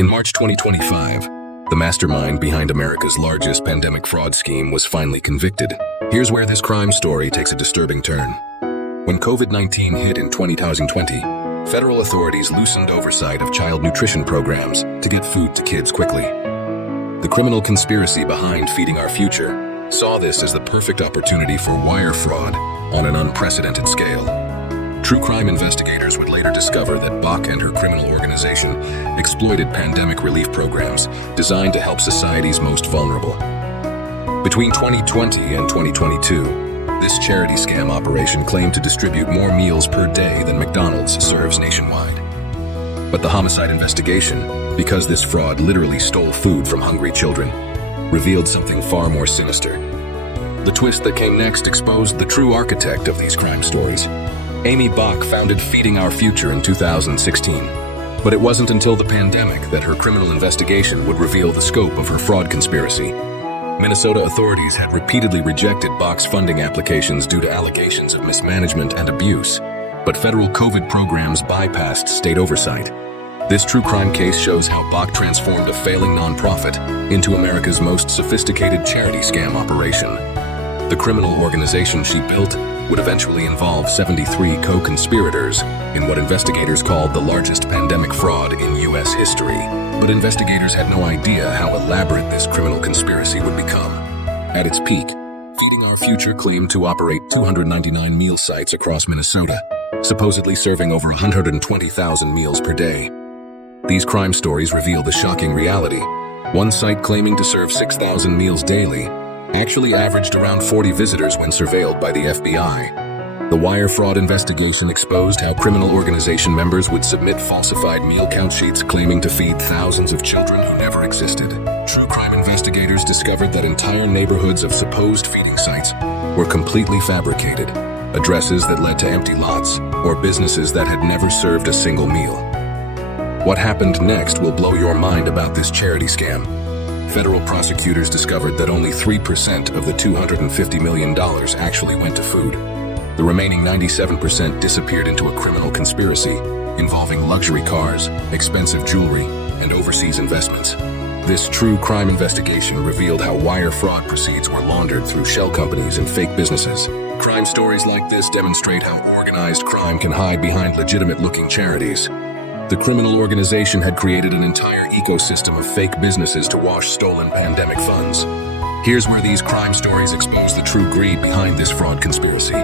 In March 2025, the mastermind behind America's largest pandemic fraud scheme was finally convicted. Here's where this crime story takes a disturbing turn. When COVID-19 hit in 2020, federal authorities loosened oversight of child nutrition programs to get food to kids quickly. The criminal conspiracy behind Feeding Our Future saw this as the perfect opportunity for wire fraud on an unprecedented scale. True crime investigators would later discover that Bock and her criminal organization exploited pandemic relief programs designed to help society's most vulnerable. Between 2020 and 2022, this charity scam operation claimed to distribute more meals per day than McDonald's serves nationwide. But the homicide investigation, because this fraud literally stole food from hungry children, revealed something far more sinister. The twist that came next exposed the true architect of these crime stories. Aimee Bock founded Feeding Our Future in 2016, but it wasn't until the pandemic that her criminal investigation would reveal the scope of her fraud conspiracy. Minnesota authorities had repeatedly rejected Bock's funding applications due to allegations of mismanagement and abuse, but federal COVID programs bypassed state oversight. This true crime case shows how Bock transformed a failing nonprofit into America's most sophisticated charity scam operation. The criminal organization she built would eventually involve 73 co-conspirators in what investigators called the largest pandemic fraud in U.S. history. But investigators had no idea how elaborate this criminal conspiracy would become. At its peak, Feeding Our Future claimed to operate 299 meal sites across Minnesota, supposedly serving over 120,000 meals per day. These crime stories reveal the shocking reality. One site claiming to serve 6,000 meals daily actually averaged around 40 visitors when surveilled by the FBI. The wire fraud investigation exposed how criminal organization members would submit falsified meal count sheets claiming to feed thousands of children who never existed. True crime investigators discovered that entire neighborhoods of supposed feeding sites were completely fabricated, addresses that led to empty lots, or businesses that had never served a single meal. What happened next will blow your mind about this charity scam. Federal prosecutors discovered that only 3% of the $250 million actually went to food. The remaining 97% disappeared into a criminal conspiracy involving luxury cars, expensive jewelry, and overseas investments. This true crime investigation revealed how wire fraud proceeds were laundered through shell companies and fake businesses. Crime stories like this demonstrate how organized crime can hide behind legitimate-looking charities. The criminal organization had created an entire ecosystem of fake businesses to wash stolen pandemic funds. Here's where these crime stories expose the true greed behind this fraud conspiracy.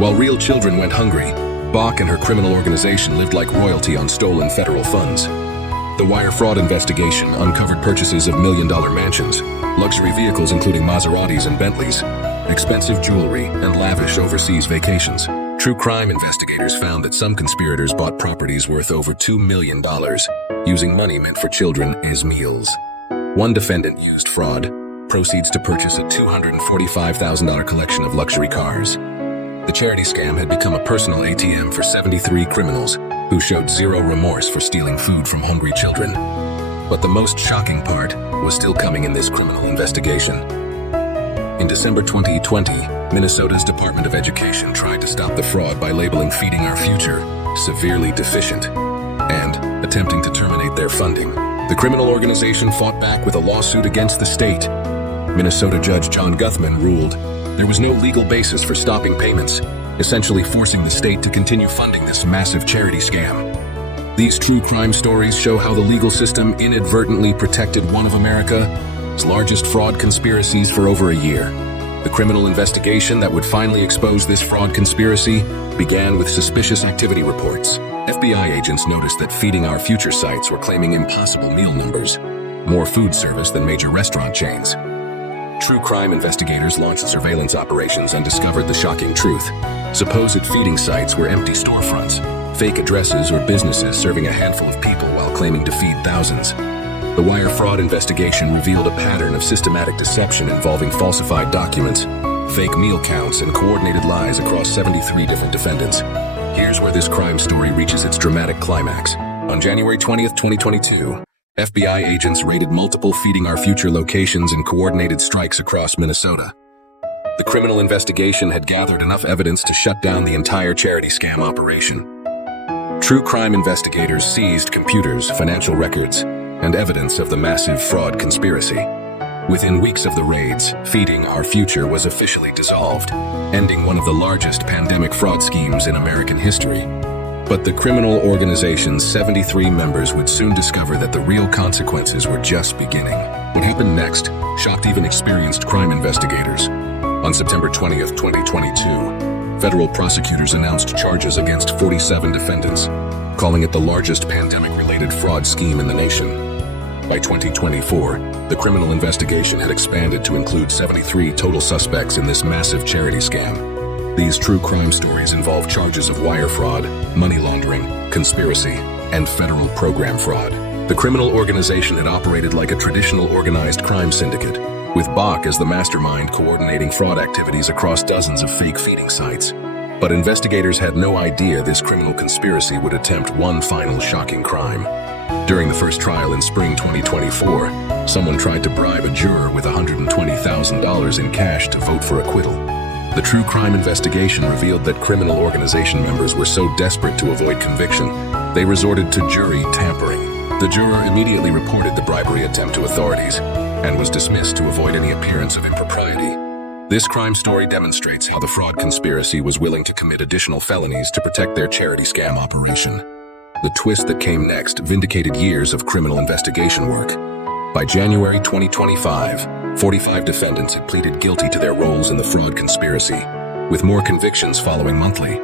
While real children went hungry, Bock and her criminal organization lived like royalty on stolen federal funds. The wire fraud investigation uncovered purchases of million-dollar mansions, luxury vehicles including Maseratis and Bentleys, expensive jewelry, and lavish overseas vacations. True crime investigators found that some conspirators bought properties worth over $2 million, using money meant for children as meals. One defendant used fraud proceeds to purchase a $245,000 collection of luxury cars. The charity scam had become a personal ATM for 73 criminals who showed zero remorse for stealing food from hungry children. But the most shocking part was still coming in this criminal investigation. In December 2020, Minnesota's Department of Education tried to stop the fraud by labeling Feeding Our Future severely deficient and attempting to terminate their funding. The criminal organization fought back with a lawsuit against the state. Minnesota Judge John Guthman ruled there was no legal basis for stopping payments, essentially forcing the state to continue funding this massive charity scam. These true crime stories show how the legal system inadvertently protected one of America's largest fraud conspiracies for over a year. The criminal investigation that would finally expose this fraud conspiracy began with suspicious activity reports. FBI agents noticed that Feeding Our Future sites were claiming impossible meal numbers, more food service than major restaurant chains. True crime investigators launched surveillance operations and discovered the shocking truth. Supposed feeding sites were empty storefronts, fake addresses or businesses serving a handful of people while claiming to feed thousands. The wire fraud investigation revealed a pattern of systematic deception involving falsified documents, fake meal counts, and coordinated lies across 73 different defendants. Here's where this crime story reaches its dramatic climax. On January 20th, 2022, FBI agents raided multiple Feeding Our Future locations in coordinated strikes across Minnesota. The criminal investigation had gathered enough evidence to shut down the entire charity scam operation. True crime investigators seized computers, financial records, and evidence of the massive fraud conspiracy. Within weeks of the raids, Feeding Our Future was officially dissolved, ending one of the largest pandemic fraud schemes in American history. But the criminal organization's 73 members would soon discover that the real consequences were just beginning. What happened next shocked even experienced crime investigators. On September 20th, 2022, federal prosecutors announced charges against 47 defendants, calling it the largest pandemic-related fraud scheme in the nation. By 2024, the criminal investigation had expanded to include 73 total suspects in this massive charity scam. These true crime stories involve charges of wire fraud, money laundering, conspiracy, and federal program fraud. The criminal organization had operated like a traditional organized crime syndicate, with Bock as the mastermind coordinating fraud activities across dozens of fake feeding sites. But investigators had no idea this criminal conspiracy would attempt one final shocking crime. During the first trial in spring 2024, someone tried to bribe a juror with $120,000 in cash to vote for acquittal. The true crime investigation revealed that criminal organization members were so desperate to avoid conviction, they resorted to jury tampering. The juror immediately reported the bribery attempt to authorities and was dismissed to avoid any appearance of impropriety. This crime story demonstrates how the fraud conspiracy was willing to commit additional felonies to protect their charity scam operation. The twist that came next vindicated years of criminal investigation work. By January 2025, 45 defendants had pleaded guilty to their roles in the fraud conspiracy, with more convictions following monthly.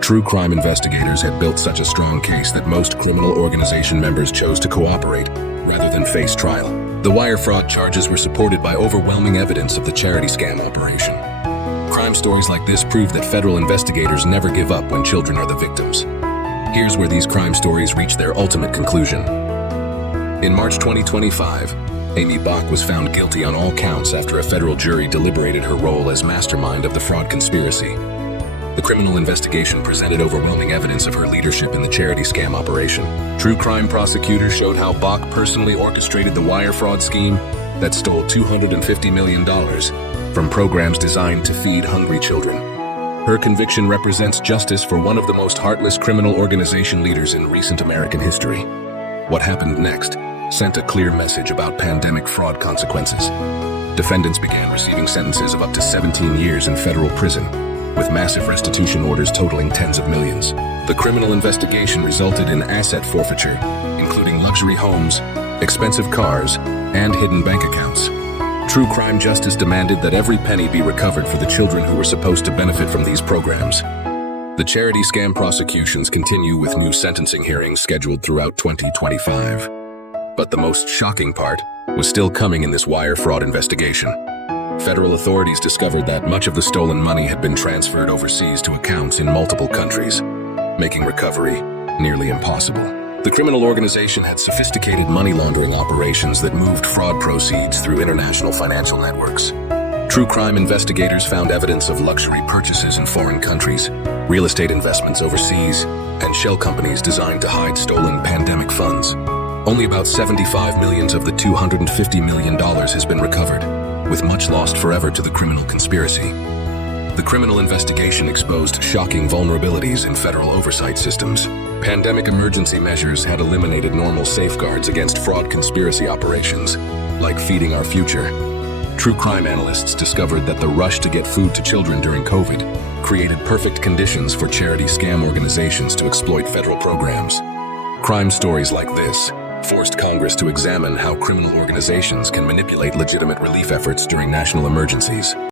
True crime investigators had built such a strong case that most criminal organization members chose to cooperate rather than face trial. The wire fraud charges were supported by overwhelming evidence of the charity scam operation. Crime stories like this prove that federal investigators never give up when children are the victims. Here's where these crime stories reach their ultimate conclusion. In March 2025, Aimee Bock was found guilty on all counts after a federal jury deliberated her role as mastermind of the fraud conspiracy. The criminal investigation presented overwhelming evidence of her leadership in the charity scam operation. True crime prosecutors showed how Bock personally orchestrated the wire fraud scheme that stole $250 million from programs designed to feed hungry children. Her conviction represents justice for one of the most heartless criminal organization leaders in recent American history. What happened next sent a clear message about pandemic fraud consequences. Defendants began receiving sentences of up to 17 years in federal prison, with massive restitution orders totaling tens of millions. The criminal investigation resulted in asset forfeiture, including luxury homes, expensive cars, and hidden bank accounts. True crime justice demanded that every penny be recovered for the children who were supposed to benefit from these programs. The charity scam prosecutions continue with new sentencing hearings scheduled throughout 2025. But the most shocking part was still coming in this wire fraud investigation. Federal authorities discovered that much of the stolen money had been transferred overseas to accounts in multiple countries, making recovery nearly impossible. The criminal organization had sophisticated money laundering operations that moved fraud proceeds through international financial networks. True crime investigators found evidence of luxury purchases in foreign countries, real estate investments overseas, and shell companies designed to hide stolen pandemic funds. Only about $75 million of the $250 million has been recovered, with much lost forever to the criminal conspiracy. The criminal investigation exposed shocking vulnerabilities in federal oversight systems. Pandemic emergency measures had eliminated normal safeguards against fraud conspiracy operations, like Feeding Our Future. True crime analysts discovered that the rush to get food to children during COVID created perfect conditions for charity scam organizations to exploit federal programs. Crime stories like this forced Congress to examine how criminal organizations can manipulate legitimate relief efforts during national emergencies.